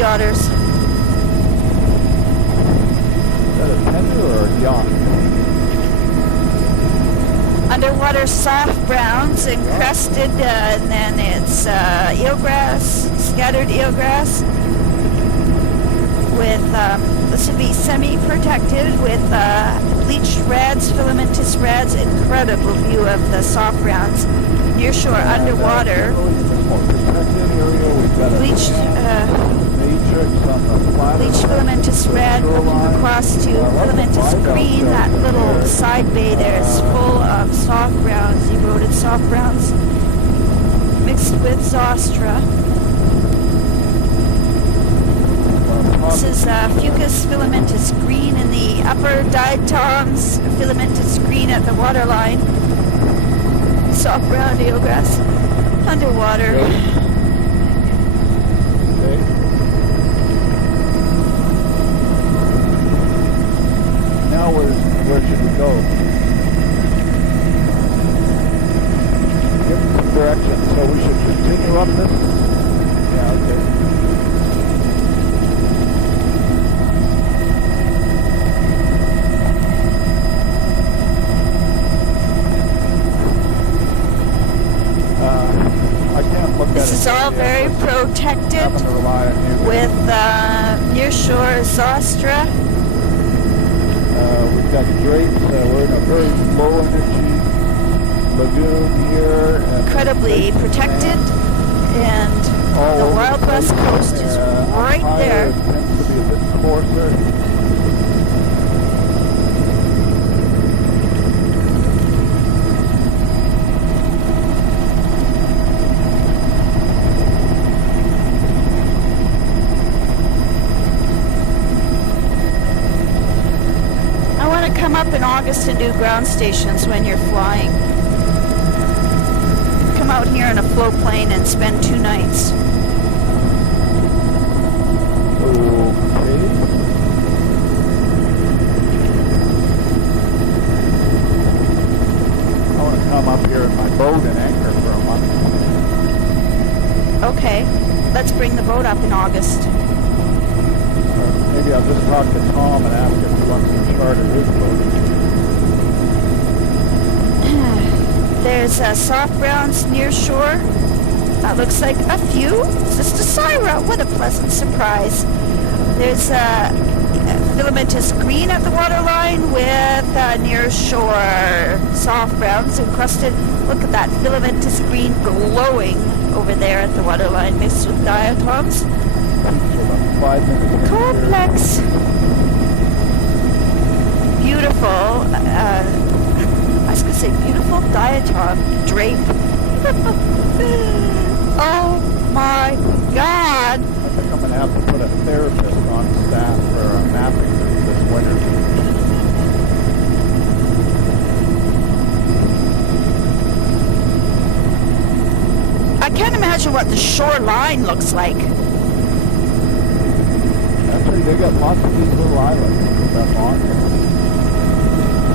sea otters. Is that a tender or a yacht? Underwater soft browns encrusted, and then it's eelgrass, scattered eelgrass with, this would be semi-protected with bleached reds, filamentous reds. Incredible view of the soft browns near shore underwater. Bleached filamentous red looking across to filamentous green. That little side bay there is full of soft browns, eroded soft browns mixed with zostra. This is Fucus filamentous green in the upper diatoms, filamentous green at the waterline. Soft brown eelgrass underwater. Now where should we go? Give me some direction. So we should continue up this? Yeah, okay. This is all very protected with nearshore zostra. We've got grapes. We're in a very low energy lagoon here. Incredibly protected, and the Wild West Coast is right there. It tends to be a bit coarser. Come up in August and do ground stations when you're flying. Come out here in a float plane and spend 2 nights. Okay. I want to come up here in my boat and anchor for a month. Okay, let's bring the boat up in August. Maybe I'll just talk to Tom and ask if he wants to charter his boat. There's soft browns near shore. That looks like a few. It's just a Syra. What a pleasant surprise. There's filamentous green at the waterline with near shore soft browns encrusted. Look at that filamentous green glowing over there at the waterline mixed with diatoms. 5 minutes. Complex. Beautiful. I was going to say beautiful diatom drape. Oh my God. I think I'm going to have to put a therapist on staff for mapping this winter. I can't imagine what the shoreline looks like. Actually, they got lots of these little islands up on.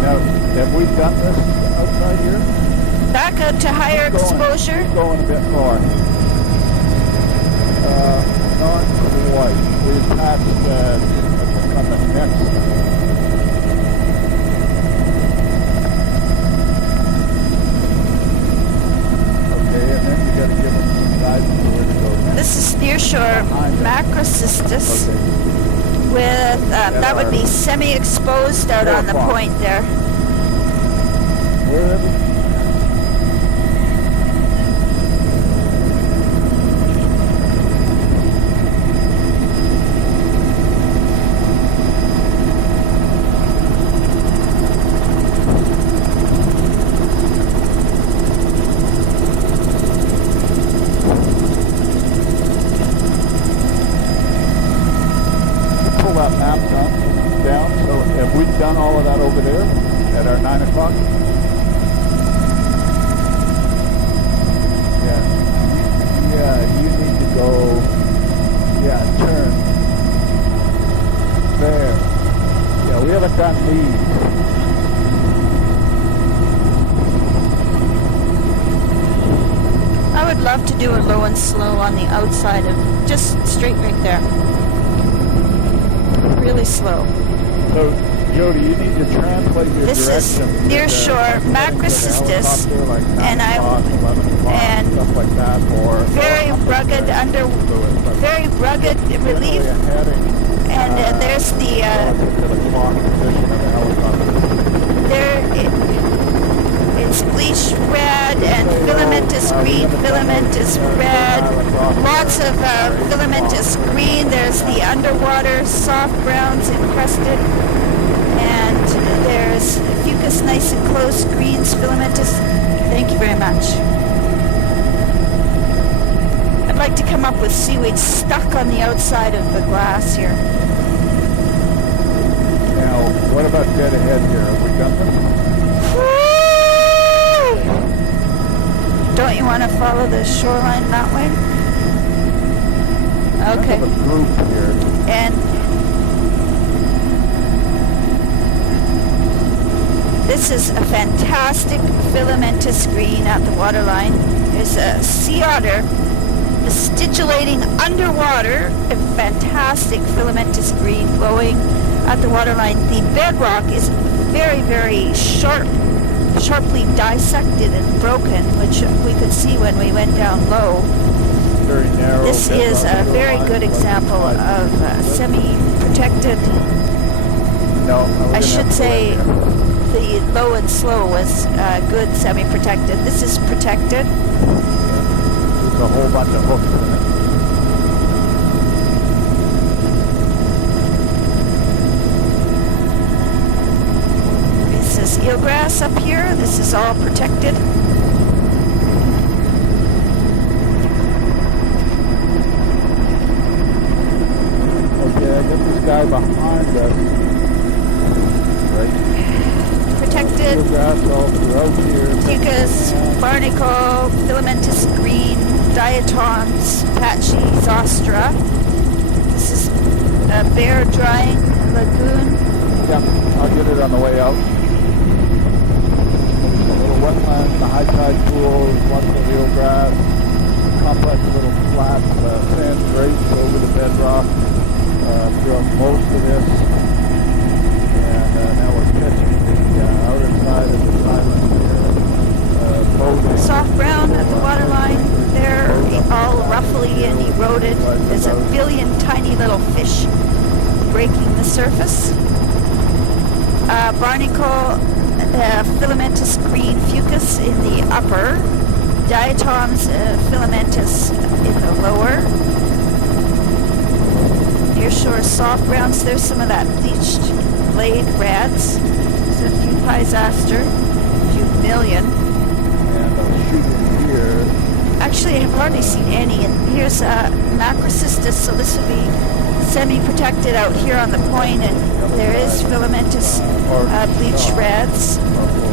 Now, have we done this outside here? Back out to higher exposure. Going a bit more. Not quite. We've passed on the next. Okay, and then you got to give them some guidance where to go next. This is nearshore Macrocystis. Okay. With, that would be semi-exposed out on the point there. Where are they? That map down. So have we done all of that over there at our 9 o'clock? Yeah, you need to go, turn. There. Yeah, we haven't done these. I would love to do a low and slow on the outside of, just straight right there. Really slow. So, Jody, you need to translate your This is direction. near shore macrocystis, and stuff like that, or very rugged very rugged relief. And there's the it's bleached red and filamentous green, filamentous red, lots of filamentous green. There's the underwater soft browns encrusted, and there's fucus nice and close, greens, filamentous. Thank you very much. I'd like to come up with seaweed stuck on the outside of the glass here. Now, what about dead ahead here? Have we done this? Don't you want to follow the shoreline that way? Okay. Kind of a group here. And this is a fantastic filamentous green at the waterline. There's a sea otter gesticulating underwater, a fantastic filamentous green glowing at the waterline. The bedrock is very, very sharply dissected and broken, which we could see when we went down low. Very narrow. This is a very good example of semi-protected. No, I should say the low and slow was good semi-protected. This is protected. There's a whole bunch of hooks in it. Eelgrass up here. This is all protected. Okay, I got this guy behind us. Right. Protected. Eelgrass all throughout here. Fucus, barnacle, filamentous green, diatoms, patchy, zostra. This is a bear drying lagoon. Yeah, I'll get it on the way out. Wetlands, the high tide pools, lots of eelgrass, complex little flat sand drapes over the bedrock throughout most of this. And now we're catching the outer side of the island here. Boating. Soft brown at the waterline. They're all ruffly and eroded. There's a billion tiny little fish breaking the surface. Barnacle, filamentous green fucus in the upper, diatoms filamentous in the lower. Near shore soft browns. There's some of that bleached blade reds. There's a few Physaster, a few million. And I'm shooting here. Actually, I've hardly seen any. And here's macrocystis, so this would be semi-protected out here on the point, and there is filamentous bleached reds.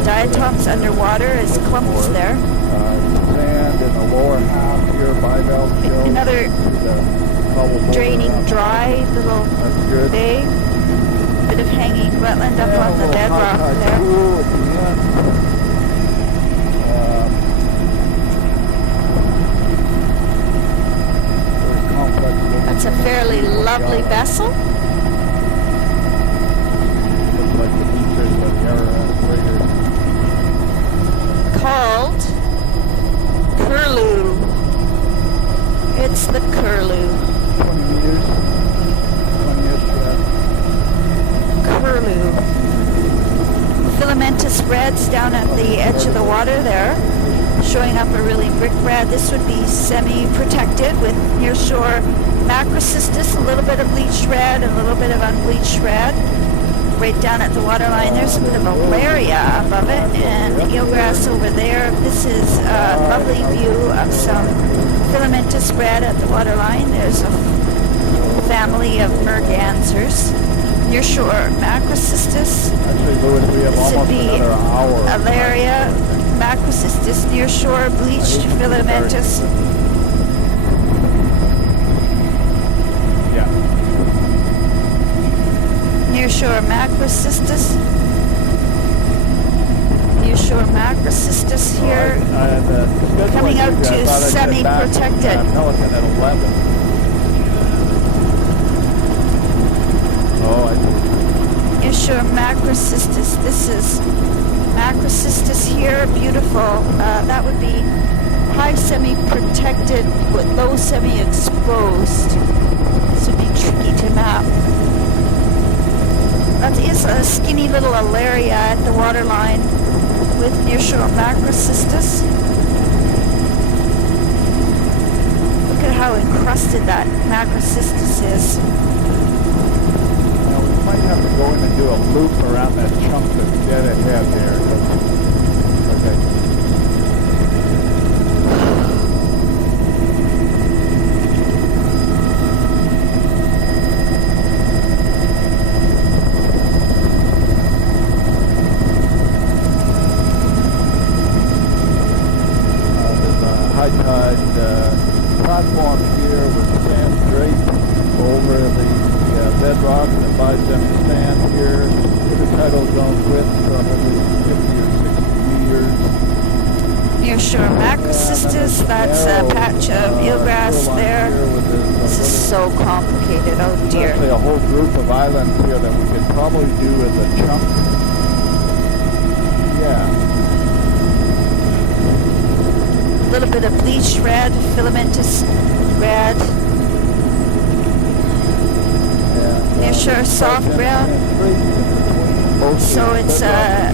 Diatoms underwater as clumps there. Sand in the lower half here, bivalve show. Another draining dry little bay. Bit of hanging wetland up on the bedrock there. That's a fairly lovely vessel. Looks like the beaches of Called curlew. It's the curlew. 20 meters. 20-ish, Curlew. Filamentous reds down at the edge of the water there, showing up a really brick red. This would be semi-protected with near shore macrocystis, a little bit of bleached red, a little bit of unbleached red. Right down at the waterline, there's a bit of malaria above it, and eelgrass over there. This is a lovely view of some filamentous red at the waterline. There's a family of mergansers. Near shore macrocystis. Actually, Louis, we have almost another hour. Alaria, macrocystis, near shore bleached filamentous. Yeah. Near shore macrocystis. Near shore macrocystis. macrocystis here, coming out to semi-protected. Pelican at 11. Oh, I see. Nearshore macrocystis. This is macrocystis here, beautiful. That would be high semi-protected with low semi-exposed. This would be tricky to map. That is a skinny little alaria at the waterline with nearshore macrocystis. Look at how encrusted that macrocystis is. Now, we might have to go in and do a loop around that chunk that's dead ahead there. Okay. Platform here with sand draped over the bedrock that buys them sand here with the tidal zone width probably 50 or 60 meters. Nearshore macrocystis, that's a patch of eelgrass there. This is so complicated, oh dear. There's actually a whole group of islands here that we could probably do as a chunk. Yeah. A little bit of bleached red, filamentous red. Nearshore soft brown. So it's a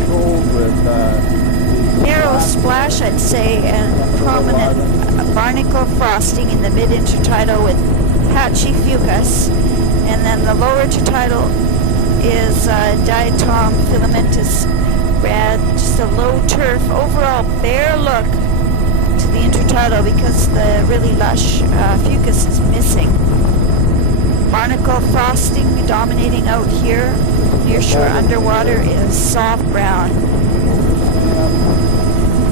narrow splash, I'd say, and prominent barnacle frosting in the mid-intertidal with patchy fucus. And then the lower intertidal is diatom filamentous red, just a low turf, overall bare look to the intertidal because the really lush fucus is missing. Barnacle frosting dominating out here. Nearshore underwater is soft brown.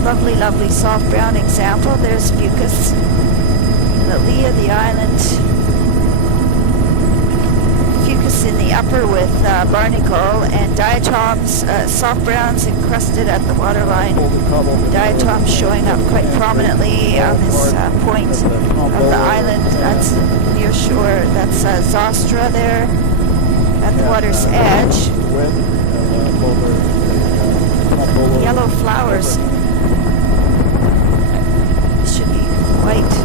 Lovely, lovely soft brown example. There's fucus. Lilia, the island. Fucus in the upper with barnacle and diatoms, soft browns encrusted at the waterline. Diatoms showing up quite prominently on this point of the island. That's near shore. That's Zostra there at the water's edge. Yellow flowers. Should be white.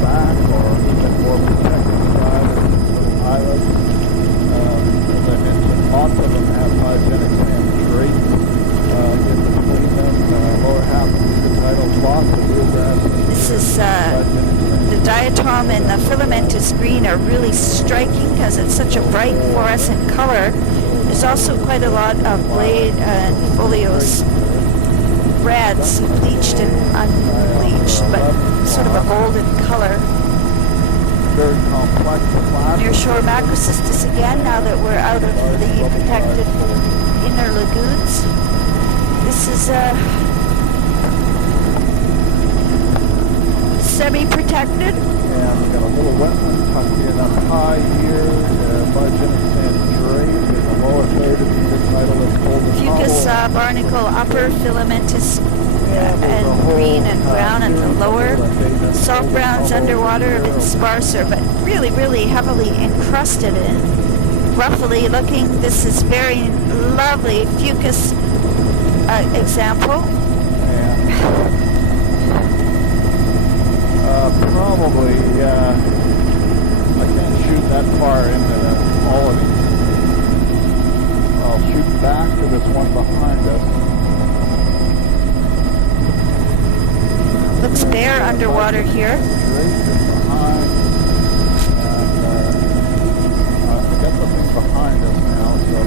Back or even more protected side of the island. As I mentioned, lots of them have phygenic sand drapes in between them. Lower half of the tidal, lots of eelgrass. This is the diatom and the filamentous green are really striking because it's such a bright fluorescent color. There's also quite a lot of blade and foliose reds, bleached and unbleached, but sort of a golden color. Very complex. Nearshore macrocystis again, now that we're out of the protected inner lagoons. This is semi-protected. And we've got a little wetland tucked in up high here. Phygenic sand drape in the lower third of the intertidal is golden Fucus hollow. barnacle upper, filamentous and green and brown at the lower. Soft browns underwater, a bit sparser, but really, really heavily encrusted and ruffly looking. This is very lovely fucus example. Probably, I can't shoot that far into all of these. I'll shoot back to this one behind us. Looks bare underwater here. Behind, and I got something behind us now, so.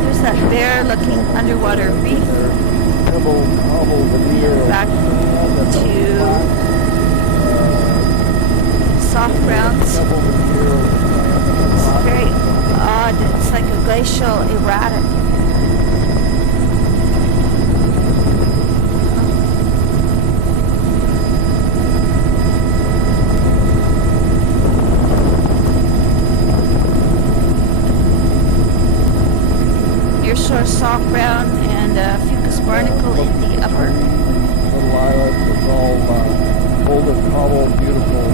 There's that bare looking underwater reef. Back to soft browns. It's very odd. It's like a glacial erratic. soft brown, and fucus barnacle in the upper. Little islets, it's all golden cobble, beautiful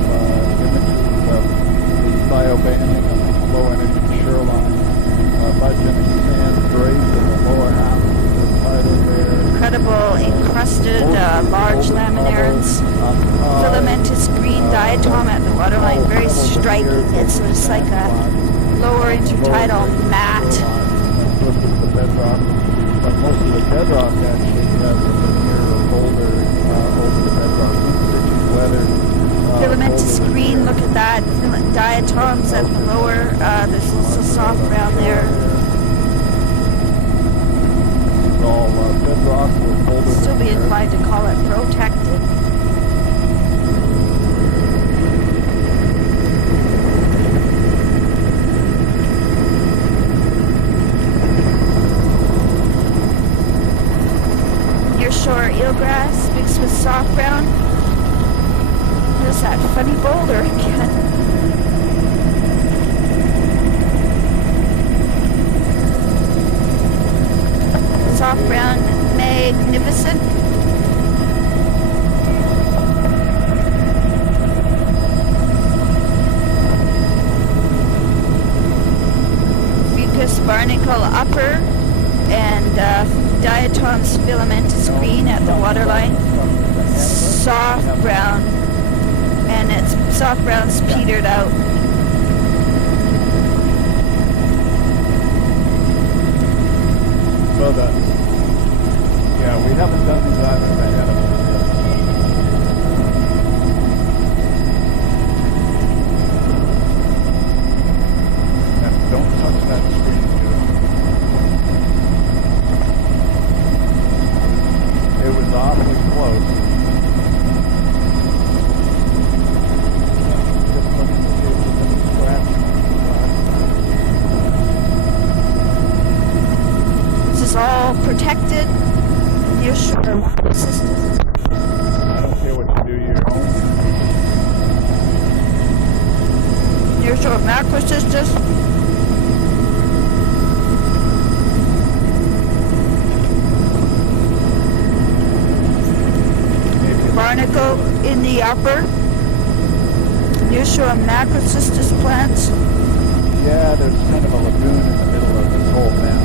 images of the biobanding of the low energy shoreline. Budgeting sand drape in the lower half of the title there. Incredible encrusted large laminaires. Filamentous green diatom at the waterline, very striking. It's just like a lower intertidal mat. Most of the bedrock, but most of the bedrock actually has a veneer of boulder over the bedrock. It's weathered. Filamentous green, look at that. Diatoms at the lower. There's also soft brown there. It's all bedrock with boulder. Still be inclined to call it protected. Nearshore eelgrass mixed with soft brown. There's that funny boulder again. Soft brown, magnificent. Fucus barnacle upper, and diatoms filamentous green at the waterline. Soft brown, and it's soft brown's petered out. So we haven't done these islands ahead of us. And don't touch that screen, dude. It was awfully close. Just looking to see if there's any scratches. This is all protected. Nearshore system. I don't care what you do, you're home. Nearshore macro systems. Barnacle in the upper. Nearshore macrocystis plants. Yeah, there's kind of a lagoon in the middle of this whole mess.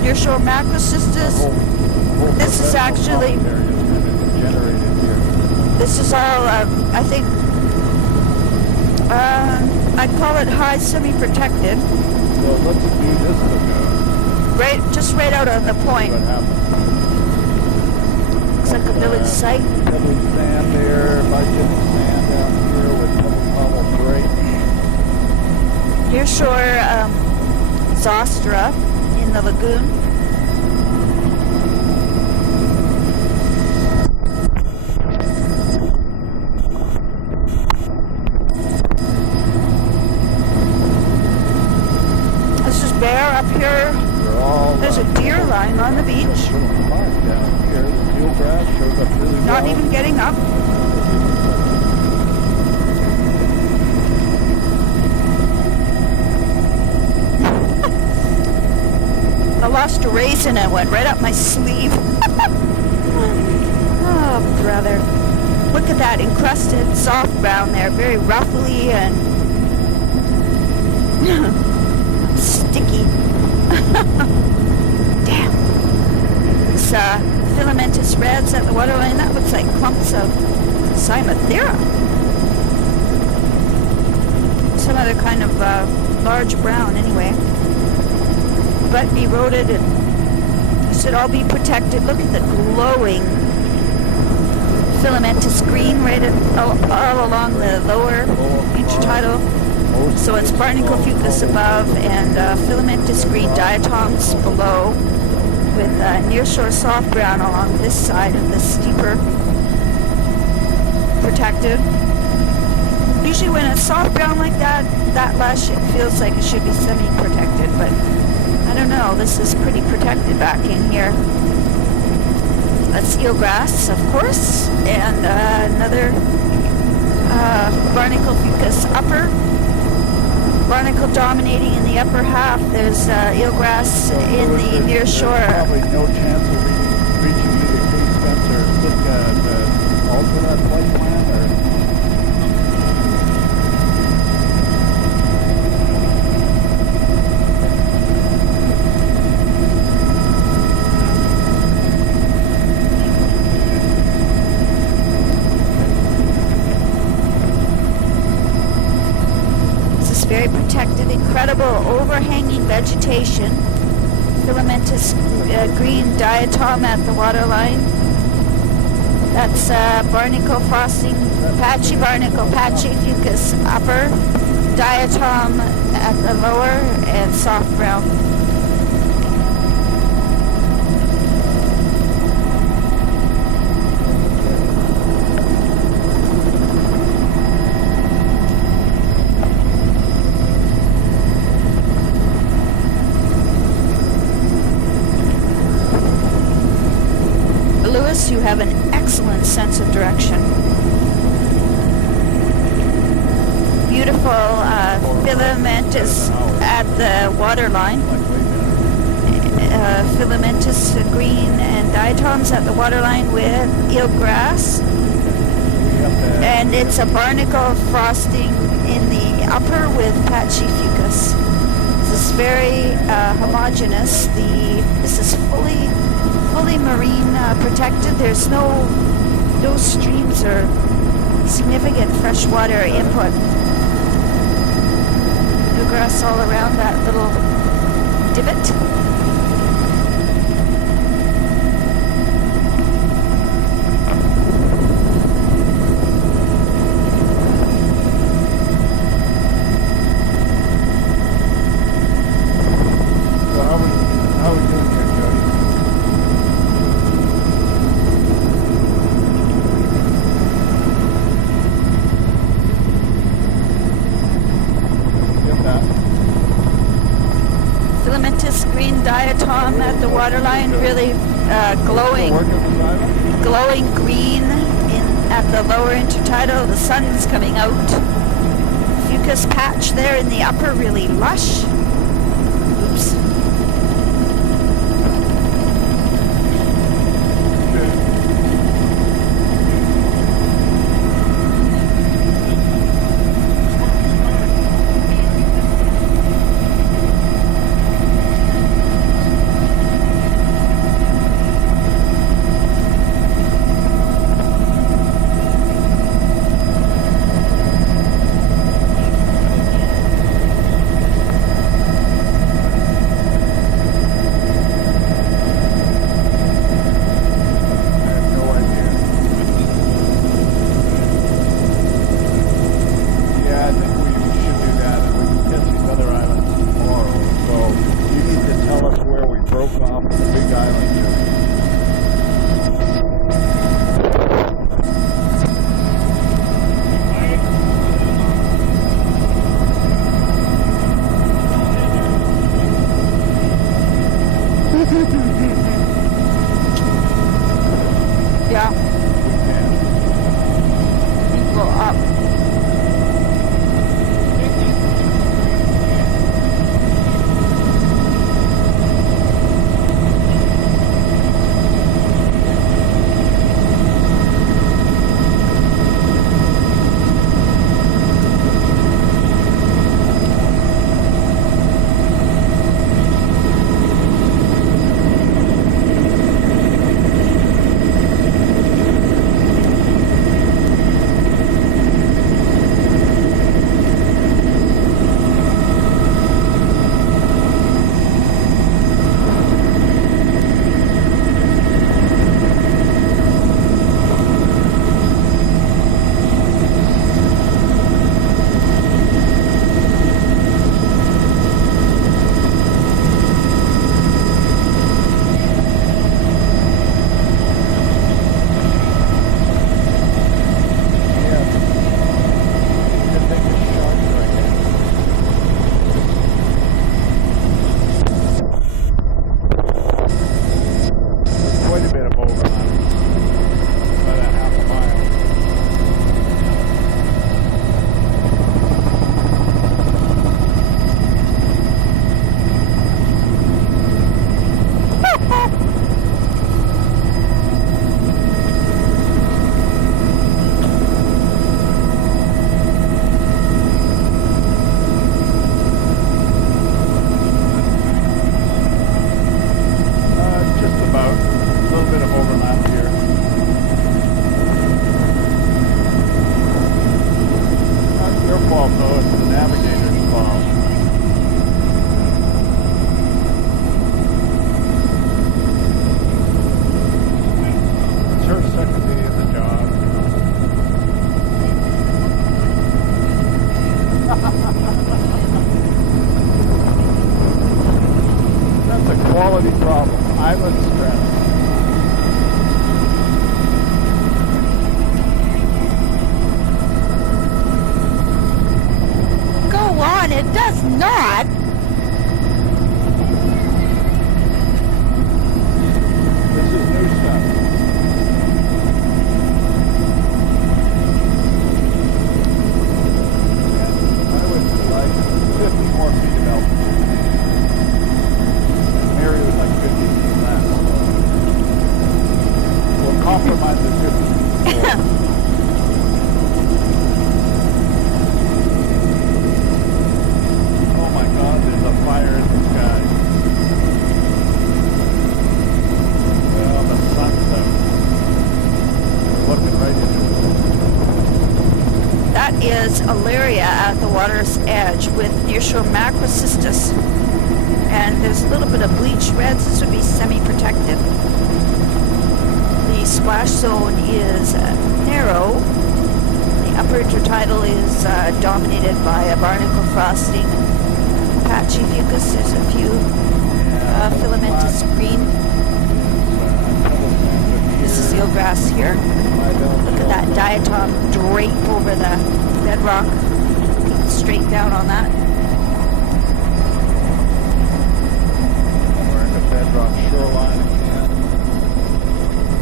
Nearshore macrocystis. This is actually. This is all. I think. I'd call it high semi-protected. Well, let's do this lagoon. Right, just right out on the point. What happens? Looks like a village site. Pebbly sand there, budget sand down here with double cobble break. Nearshore zostra in the lagoon. This is bear up here. There's a deer lying on the beach. Down here, the fuel grass shows up really well. Not even getting up. I lost a raisin and it went right up my sleeve. Oh, brother. Look at that encrusted soft brown there. Very ruffly and sticky. Damn. This filamentous reds at the waterline, that looks like clumps of Cymathera. Some other kind of large brown anyway. But eroded and should all be protected. Look at the glowing filamentous green right all along the lower intertidal. So it's barnacle fucus above and filamentous green diatoms below, with nearshore soft brown along this side of the steeper protected. Usually when it's soft brown like that, that lush, it feels like it should be semi-protected, but I don't know, this is pretty protected back in here. That's eelgrass, of course, and another Barnacle fucus upper. Barnacle dominating in the upper half. There's eelgrass in the near shore. Probably no chance of reaching either Cape Spence or Sitka to alter that flight plan, or very protected, incredible overhanging vegetation. Filamentous green diatom at the waterline. That's barnacle frosting, patchy barnacle, patchy fucus upper, diatom at the lower, and soft brown. You have an excellent sense of direction. Beautiful filamentous at the waterline. Filamentous green and diatoms at the waterline with eelgrass. And it's a barnacle frosting in the upper with patchy fucus. This is very homogeneous. This is fully marine protected. There's no streams or significant freshwater input. Eelgrass all around that little divot. So how are we doing here, Jody? Filamentous green diatom at the waterline, really glowing green at the lower intertidal. The sun's coming out. Fucus patch there in the upper, really lush. Oops. Yeah. You go up. quality problem. Island stress. Go on, it does not. This is new stuff. And I would like 50 more feet of altitude. Mary would like 50 feet less. So we'll compromise at 50 feet more. Oh my God, there's a fire in the sky. Well, the sun's out. We're looking right into it. That is Ilaria at the water's edge with nearshore macrocystis. And there's a little bit of bleached reds. This would be semi-protected. The splash zone is narrow. The upper intertidal is dominated by a barnacle frosting, patchy fucus. There's a few filamentous green. This is eelgrass here. Look at that diatom drape over the bedrock. Looking straight down on that. We're in the bedrock shoreline again.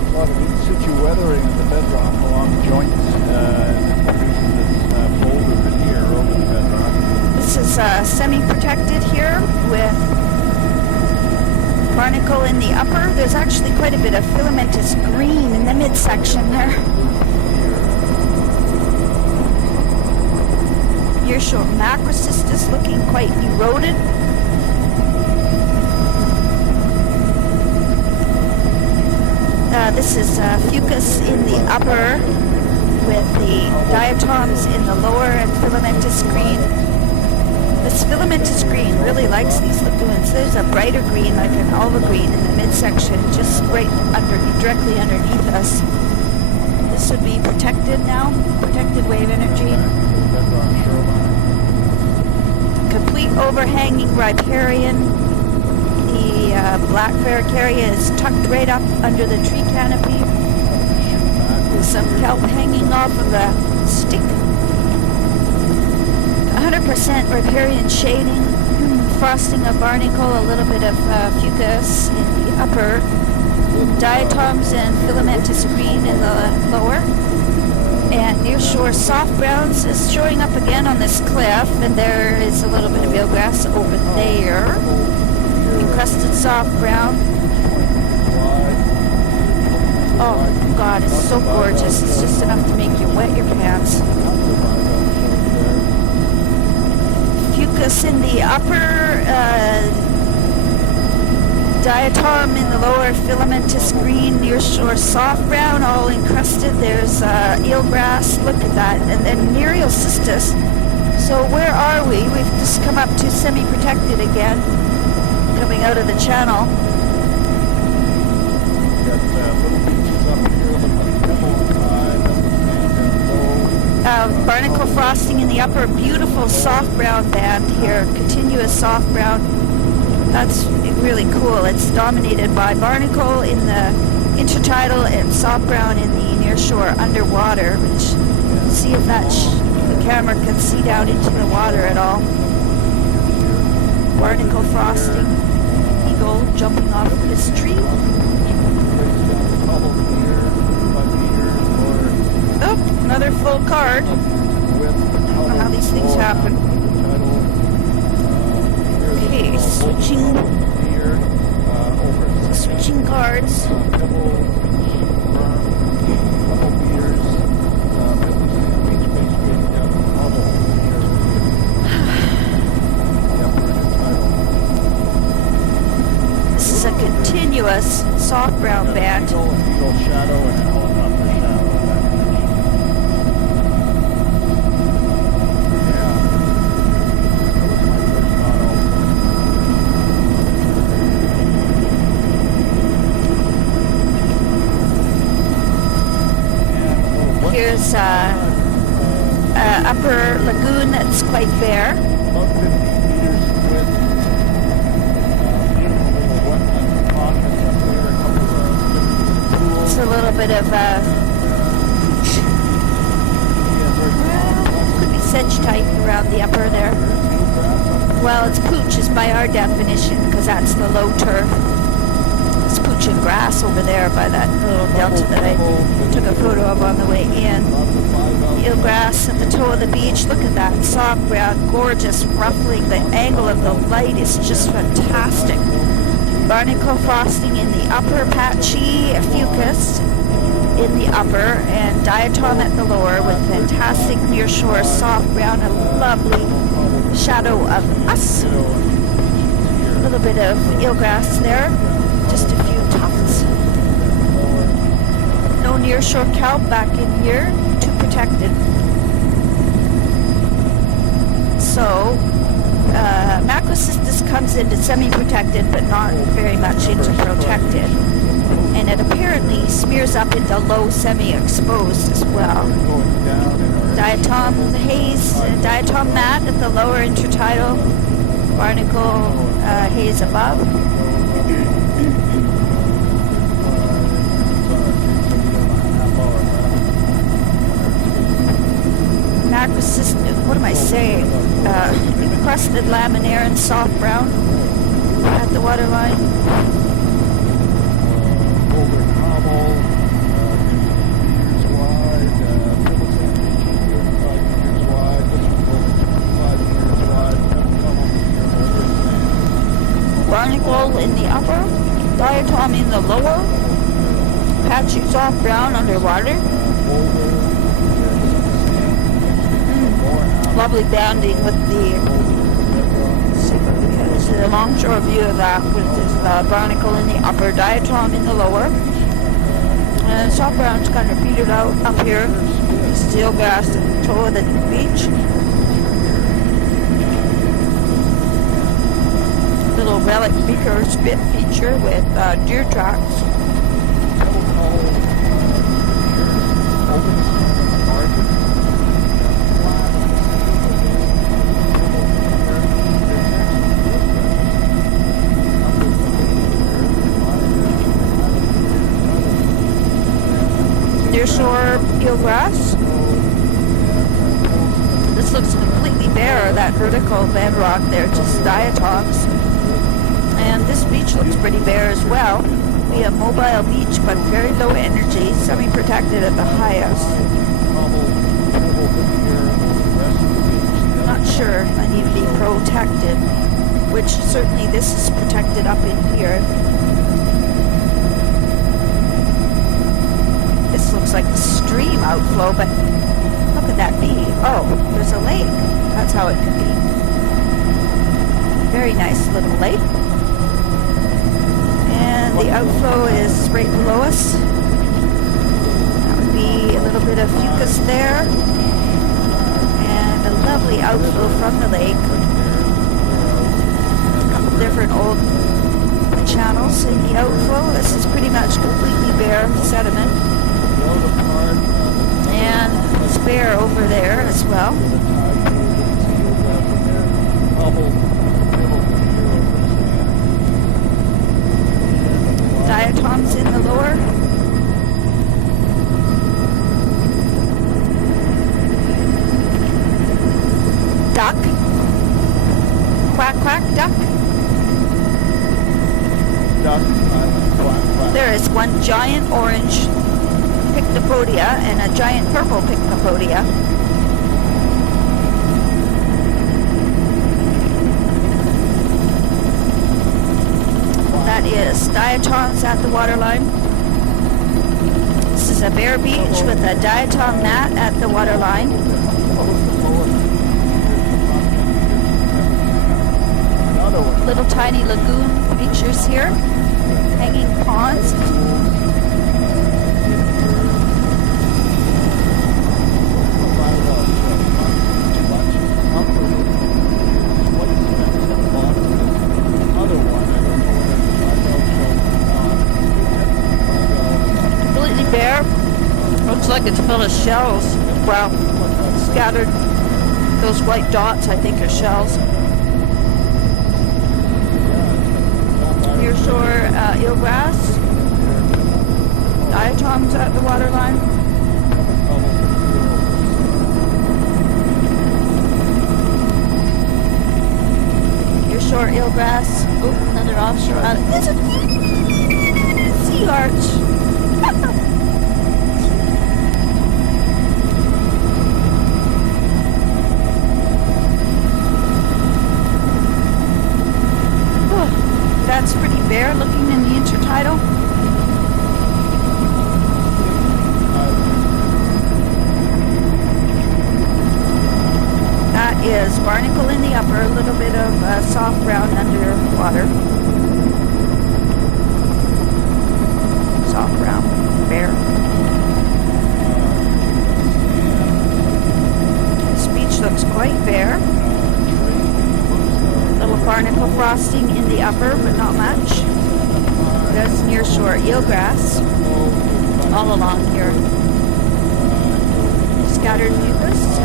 A lot of in situ weathering in the bedrock along joints and producing this boulder veneer over the bedrock. This is semi-protected here with barnacle in the upper. There's actually quite a bit of filamentous green in the midsection there. Nearshore macrocystis looking quite eroded. This is fucus in the upper with the diatoms in the lower and filamentous green. This filamentous green really likes these lagoons. There's a brighter green, like an olive green in the midsection, just right underneath, directly underneath us. This would be protected now, protected wave energy. Complete overhanging riparian. The black varicaria is tucked right up under the tree canopy. There's some kelp hanging off of the stick. 100% riparian shading, frosting of barnacle, a little bit of fucus in the upper, diatoms and filamentous green in the lower, and nearshore soft browns is showing up again on this cliff, and there is a little bit of eelgrass over there, encrusted soft brown. Oh God, it's so gorgeous, it's just enough to make you wet your pants. Fucus in the upper, diatom in the lower, filamentous green, nearshore soft brown, all encrusted. There's eelgrass, look at that, and then Nereocystis. So where are we? We've just come up to semi-protected again, coming out of the channel. Barnacle frosting in the upper, beautiful soft brown band here, continuous soft brown. That's really cool. It's dominated by barnacle in the intertidal and soft brown in the nearshore underwater, which, see if that the camera can see down into the water at all. Barnacle frosting, eagle jumping off this tree. Oh, another full card. I don't know how these things happen. Okay, switching cards. This is a continuous soft brown band. Here's upper lagoon that's quite bare. bit of pooch. Well, could be sedge type around the upper there. Well, it's pooch is by our definition because that's the low turf. It's pooch and grass over there by that little delta that I took a photo of on the way in. Eelgrass at the toe of the beach. Look at that soft brown, gorgeous, ruffling. The angle of the light is just fantastic. Barnacle frosting in the upper, patchy fucus in the upper, and diatom at the lower with fantastic nearshore soft brown, a lovely shadow of us. A little bit of eelgrass there, just a few tufts. No nearshore kelp back in here, too protected. So, Macrocystis comes into semi-protected, but not very much into protected. And it apparently smears up into low semi-exposed as well. Diatom haze, diatom mat at the lower intertidal, barnacle haze above. Macrocystis, what am I saying? Encrusted laminaire and soft brown at the waterline. Barnacle in the upper, diatom in the lower, patchy soft brown underwater. Lovely banding with the longshore view of that with the barnacle in the upper, diatom in the lower, and soft brown's kind of petered out up here. Steel gas at the toe of the beach. Little relic beaker spit feature with deer tracks. Nearshore eelgrass. This looks completely bare, that vertical bedrock there, just diatoms. And this beach looks pretty bare as well. Be a mobile beach, but very low energy, semi-protected at the highest. Not sure if I need to be protected, which certainly this is protected up in here. This looks like the stream outflow, but how could that be? Oh, there's a lake. That's how it could be. Very nice little lake. And the outflow is right below us. That would be a little bit of fucus there. And a lovely outflow from the lake. A couple different old channels in the outflow. This is pretty much completely bare sediment. And spare over there as well. Diatoms in the lower. Duck. Quack, quack, duck. Duck, quack, quack. There is one giant orange Pycnopodia and a giant purple Pycnopodia. That is diatoms at the waterline. This is a bare beach with a diatom mat at the waterline. Little tiny lagoon features here. Hanging ponds. Bare. Looks like it's full of shells. Well, scattered. Those white dots, I think, are shells. Nearshore eelgrass. diatoms at the waterline. Nearshore eelgrass. Oh, another offshore. There's a sea larch. That's pretty bare looking in the intertidal. That is barnacle in the upper, a little bit of soft brown underwater. Soft brown, bare. This beach looks quite bare. Little barnacle frosting in the upper, but not much. That's nearshore eelgrass all along here. Scattered mucus.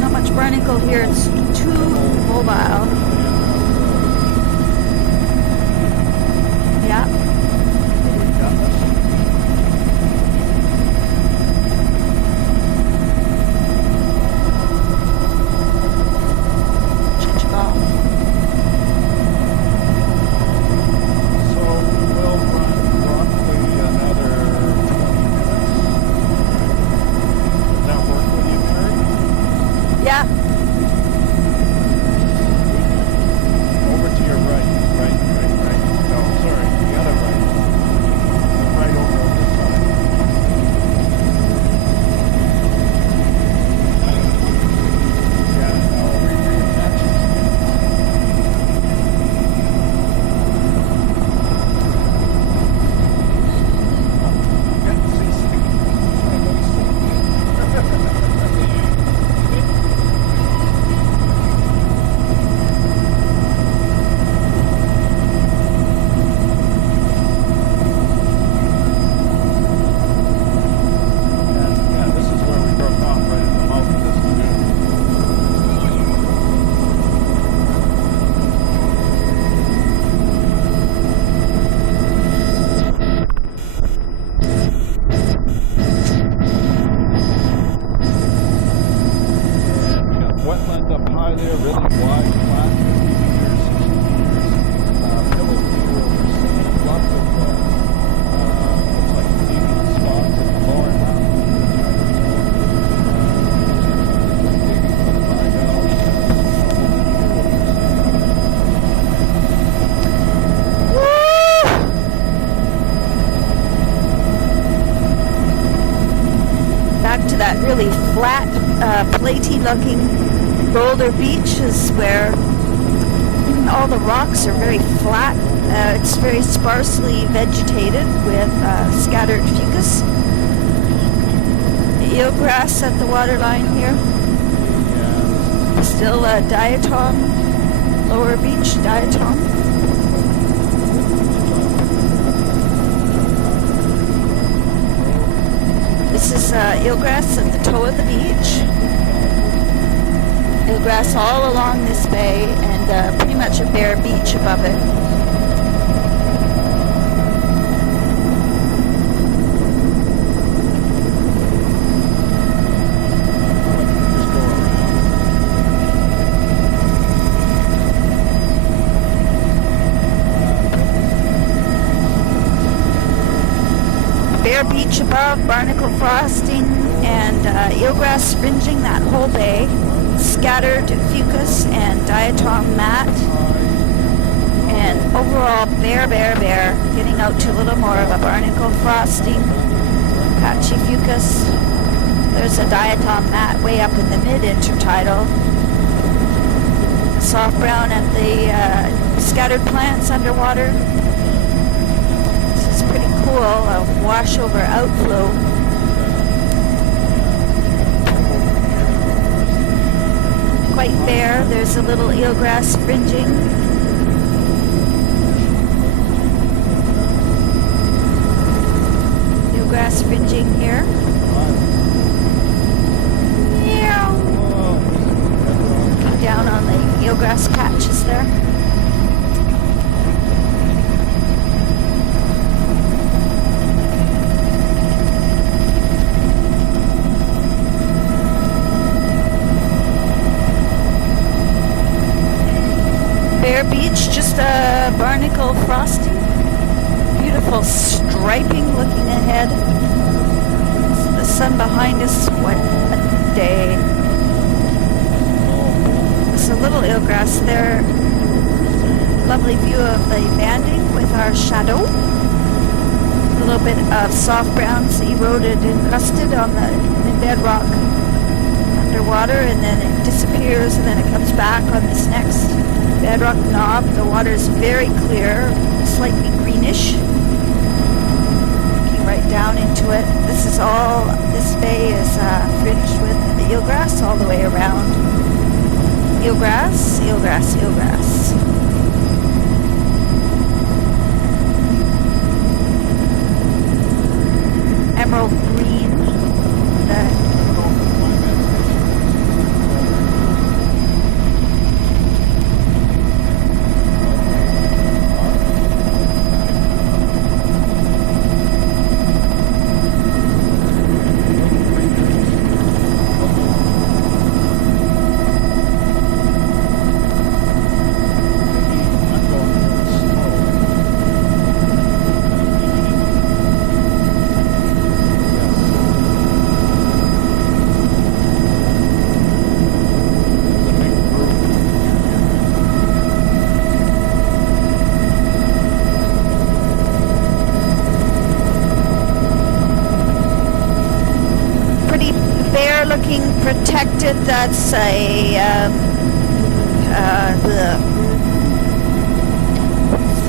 Not much barnacle here. It's too mobile. Yeah. That really flat, platy looking boulder beach is where all the rocks are very flat. It's very sparsely vegetated with scattered fucus. Eelgrass at the waterline here. Still a diatom, lower beach diatom. This is eelgrass at the toe of the beach. Eelgrass all along this bay and pretty much a bare beach above it. Bare beach above, barnacle frosting, and eelgrass fringing that whole bay. Scattered fucus and diatom mat. And overall bare. Getting out to a little more of a barnacle frosting. Patchy fucus. There's a diatom mat way up in the mid-intertidal. Soft brown at the scattered plants underwater. Pretty cool, a washover outflow. Quite bare. There's a little eelgrass fringing. Eelgrass fringing here. Down on the eelgrass patches there. beautiful striping looking ahead. The sun behind us, what a day. There's a little eelgrass there. Lovely view of the banding with our shadow. A little bit of soft browns eroded and crusted on the bedrock underwater, and then it disappears, and then it comes back on this next bedrock knob. The water is very clear, slightly greenish, looking right down into it. This bay is fringed with eelgrass all the way around. Eelgrass, eelgrass, eelgrass. Emerald green. Looking protected. That's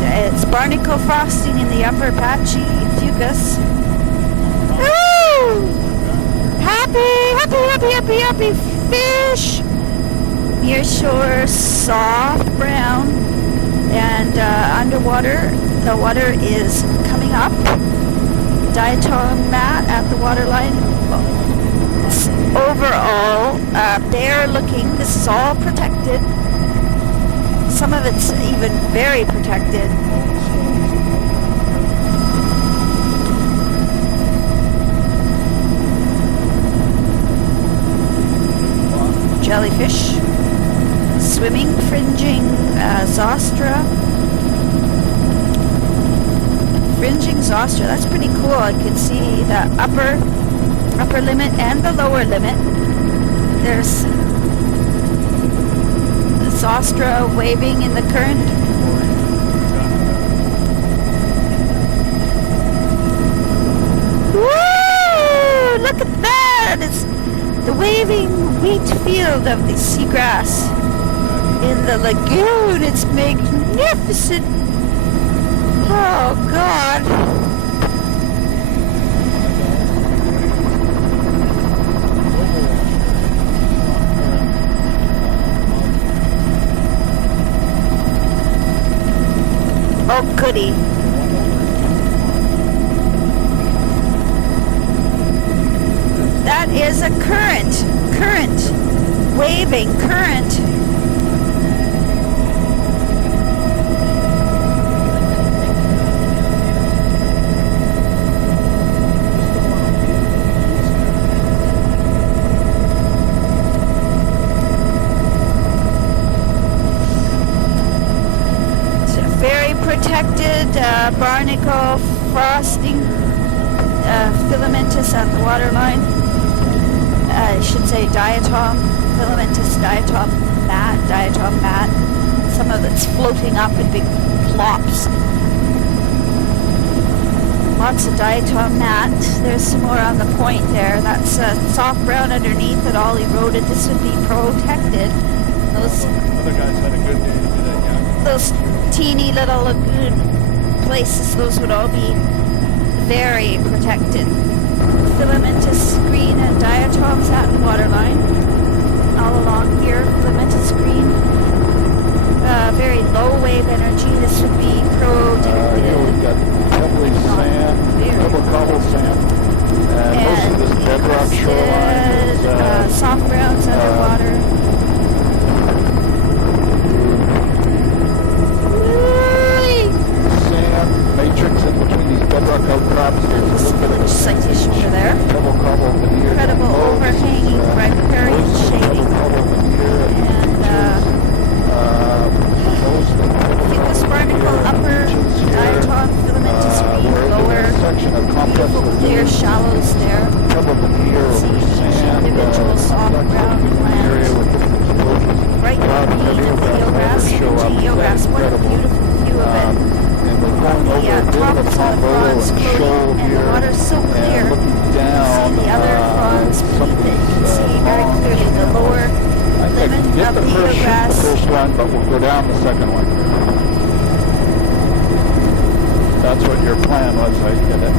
it's barnacle frosting in the upper patchy fucus. Woo! Happy fish. Near shore, soft brown, and underwater, the water is coming up. Diatom mat at the waterline. Overall, bare looking. This is all protected. Some of it's even very protected. Jellyfish, swimming, fringing, zostra. Fringing zostra, that's pretty cool. I can see the upper limit and the lower limit. There's the zostra waving in the current. Woo! Look at that! It's the waving wheat field of the seagrass in the lagoon. It's magnificent. Oh God. Oh, goody. That is a current, waving current. Protected barnacle frosting filamentous at the waterline. I should say diatom, filamentous diatom mat. Some of it's floating up in big plops. Lots of diatom mat. There's some more on the point there. That's soft brown underneath it, all eroded. This would be protected. Those other guys had a good day today, yeah. Those teeny little lagoon places, those would all be very protected. Filamentous green and diatoms at the waterline. All along here, filamentous green. Very low wave energy. This would be protected. Here we've got pebbly sand, pebble cobble sand. And most of this bedrock shoreline is soft browns underwater. Matrix in between these bedrock outcrops. There's a little bit of citation over there. Pebble cobble veneer. Incredible overhanging riparian shading. And fucus barnacle upper diatom small little fronds shoal floating, and the here. water's so clear. And looking down, See the other fronds some of beneath it. You these can see very long clearly the channels. lower I think I can limit get of the the first, shoot eelgrass. the first one, but we'll go down the second one. That's what your plan was, I get it.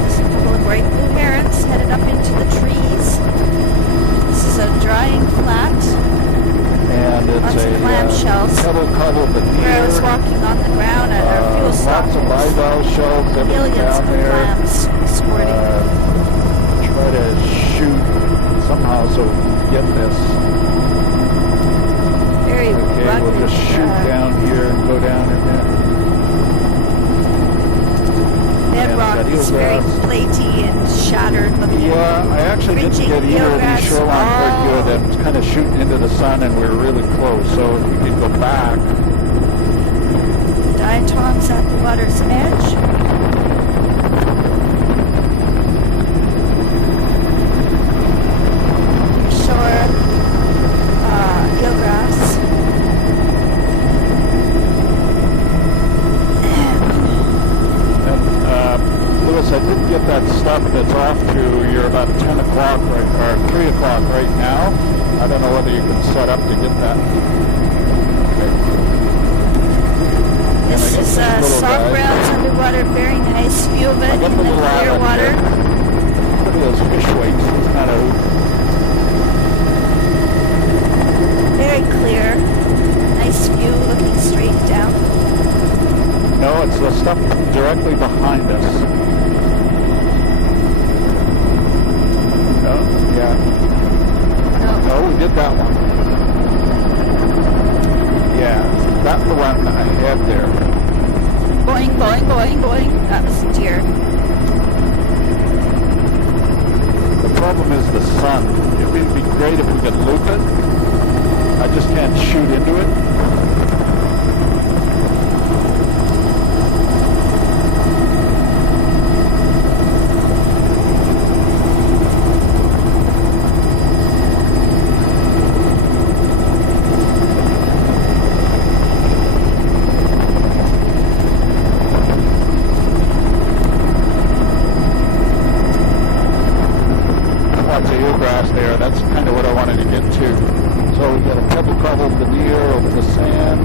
There's a couple of great blue herons headed up into the trees. This is a drying flat. And it's Lots of clamshells. pebble Where I was veneer. walking on the ground at our fuel stop. Lots of bivalve shells, everything Millions down of there. clams squirting. Try to shoot somehow so we can get this. Very Okay, rugged. we'll just shoot down here and go down in there. Bedrock And that is very eelgrass. platy and shattered looking. Yeah, I actually didn't Fringing get either of eelgrass. these shorelines very good. Oh. And it's kind of shooting into the sun and we're really close. So if we could go back. Diatoms at the water's edge. Shore eelgrass. And Lewis, I didn't get that stuff that's off to, you're about 10 o'clock right, or 3 o'clock right now. I don't know whether you can set up to get that. This is soft browns underwater, very nice view of it in the clear water. Look at those fish weights. It's kind of Very clear. Nice view looking straight down. no, it's the stuff directly behind us. No, yeah. No. No, we did that one. Yeah, that's the one I had there. Boing, boing, boing, boing. That was a deer. The problem is the sun. It would be great if we could loop it. I just can't shoot into it. Lots of eelgrass there. That's kind of what I wanted to get to. So we got a pebble veneer over the sand.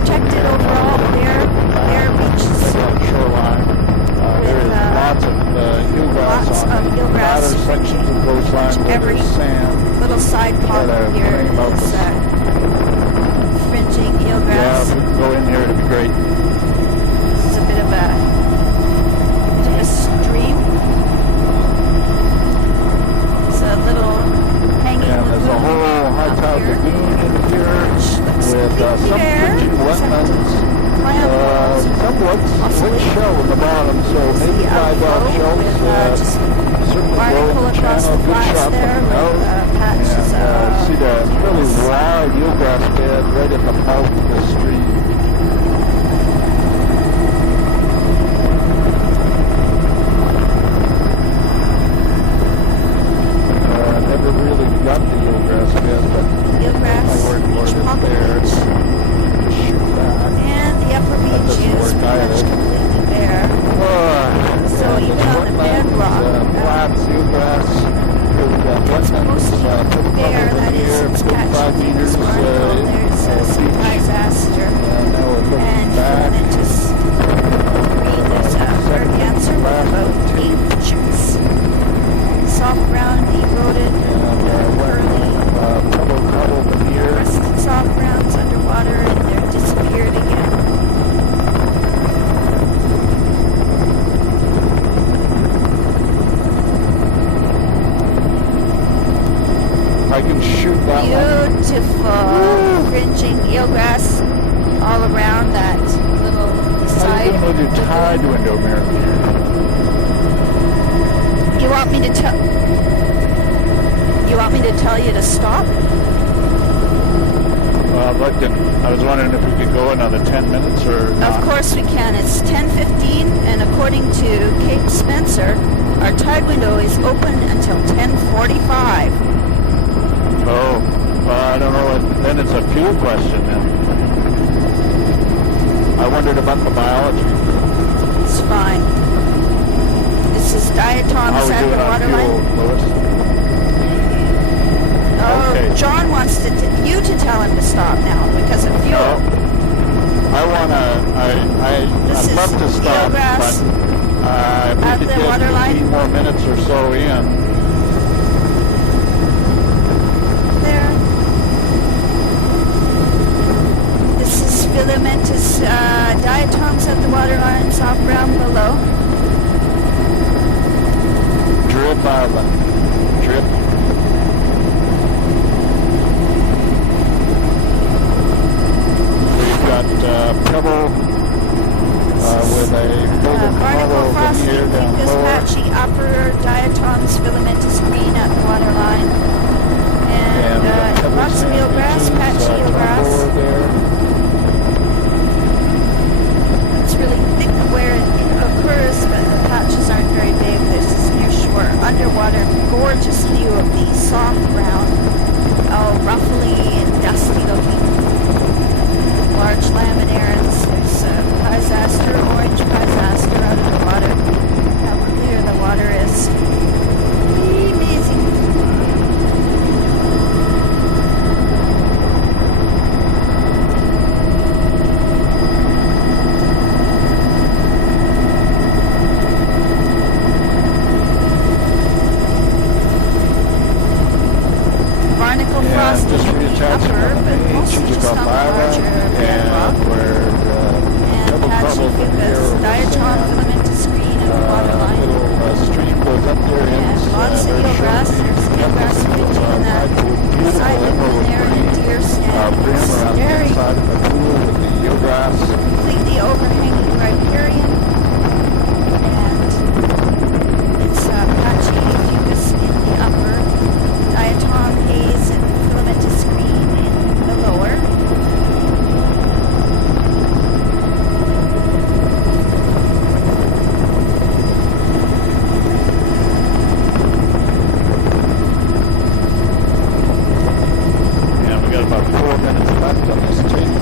Protected overall bare beaches. Shoreline. There is lots of eelgrass lots on of the eelgrass outer sections of coastline where every there's sand. little side pocket here bring 'em up is with- fringing Yeah, eelgrass. if we could go in here, it'd be great. This is a bit of a stream. It's a little hanging And there's a lagoon whole high up tide here. lagoon in here with some there. fringing wetlands. Clam walls. Somewhat slick shell in the bottom, so See maybe bivalve outflow shells with just certainly barnacle go in the across channel. the Good flats shot there from out. with patches And see the really yes. wide eelgrass bed right at the mouth of the stream. Never really got the eelgrass bed, but eelgrass, my word for beach it, pocket it's there. beach. Shoot back. And the upper beach doesn't is work pretty much either. completely bare. So And even on the bedrock, flat eelgrass. Here we got it's wetlands, mostly bare. That is, it's catching 5 meters. There's a sea beach. aster. And now we're looking And if you back. wanted to read, there's a merganser with about 8 chicks. Soft brown, eroded, curly, Pebble veneer. crested soft browns underwater, and they're disappeared again. I can shoot that one. Beautiful fringing eelgrass all around that little How side. are you going to do tide window, Mary? You want me to tell? You want me to tell you to stop? Well, I'd like to, I was wondering if we could go another 10 minutes or not. Of course we can. It's 10:15, and according to Cape Spencer, our tide window is open until 10:45. Oh, well, I don't know. Then it's a fuel question then. I wondered about the biology. It's fine. This is diatoms How we at doing the on waterline. fuel, Lewis? Oh, Okay. John wants you to tell him to stop now because of fuel. No. This I'd is love to stop, eelgrass but if at we the could get waterline. 15 more minutes or so in. There. This is filamentous diatoms at the waterline, soft brown below. Drip Island. Drip. We've got pebble with a barnacle frosty, here down fucus lower. patchy, upper diatoms, filamentous green at the waterline. And lots of eelgrass, patchy eelgrass. It's really thick where it occurs, but the patches aren't very big. This is near shore, underwater. Gorgeous view of the soft brown, ruffly and dusty looking large laminaires. There's Pisaster, orange Pisaster out of the water. How clear the water is. Amazing. Barnacle frosty Just in the reattaching upper, on the but main mostly just on the Chichikov larger Island, bedrock. and we're And double patchy trouble from here fucus, over diatom sand. filamentous green at the waterline. Little stream goes up there And and lots of eelgrass. There's eelgrass fishing in that side lagoon there, and deer standing brim around the staring. inside of the pool with the eelgrass. Completely overhanging riparian. And it's patchy fucus in the upper, diatom haze and filamentous green in the lower. And we got about 4 minutes left on this tape.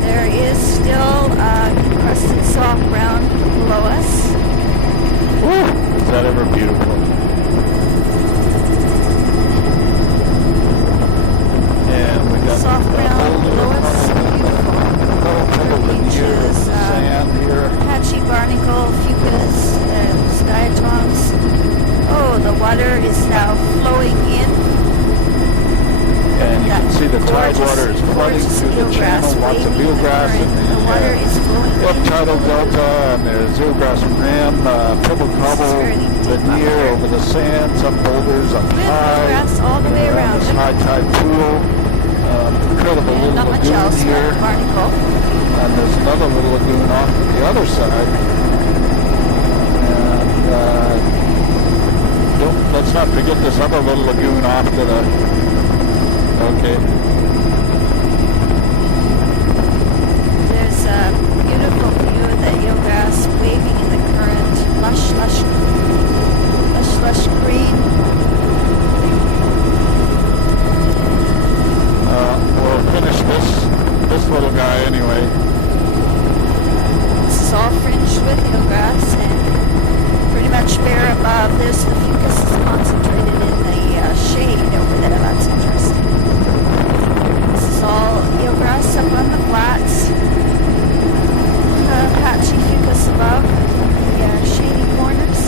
There is still encrusted soft brown below us. Woo! Is that ever beautiful? And we got Soft brown below us. Beautiful. Beaches, sand here. patchy barnacle, fucus, there's diatoms. Oh, the water is now flowing in. And you That can see the tide gorgeous- water is flooding gorgeous through the eelgrass channel. Lots of waving in the eelgrass in current. The water is flowing the tidal in. delta, and there's eelgrass rim, pebble cobble, fairly deep veneer up over the sand, some boulders up With high. eelgrass all the way around This it. high tide pool. Incredible And little not much lagoon else here. around the barnacle. And there's another little lagoon off to the other side. And let's not forget this other little lagoon off to the... Okay. There's a beautiful view of the eelgrass waving in the current. Lush, lush, lush, lush green. We'll finish this little guy anyway. This is all fringed with eelgrass and pretty much bare above. There's the fucus is concentrated in the shade over there. That's interesting. This is all eelgrass up on the flats. Patchy fucus above the shady corners.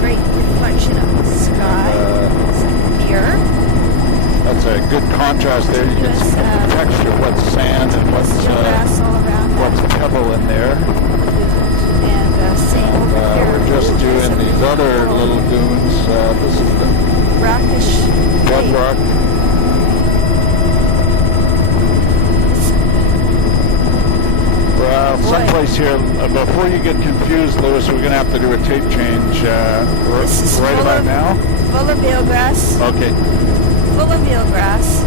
Great reflection of the sky. It's a mirror. That's a good contrast there. You can see the texture, what's sand and what's Eelgrass all around that. what's pebble in there. And same over here. We're just There's doing a these other beautiful little dunes. This is the brackish lake. bedrock. Well, Boy. someplace here, before you get confused, Lewis, we're going to have to do a tape change This is right full about of- now. Full of eelgrass. Okay. Full of eelgrass.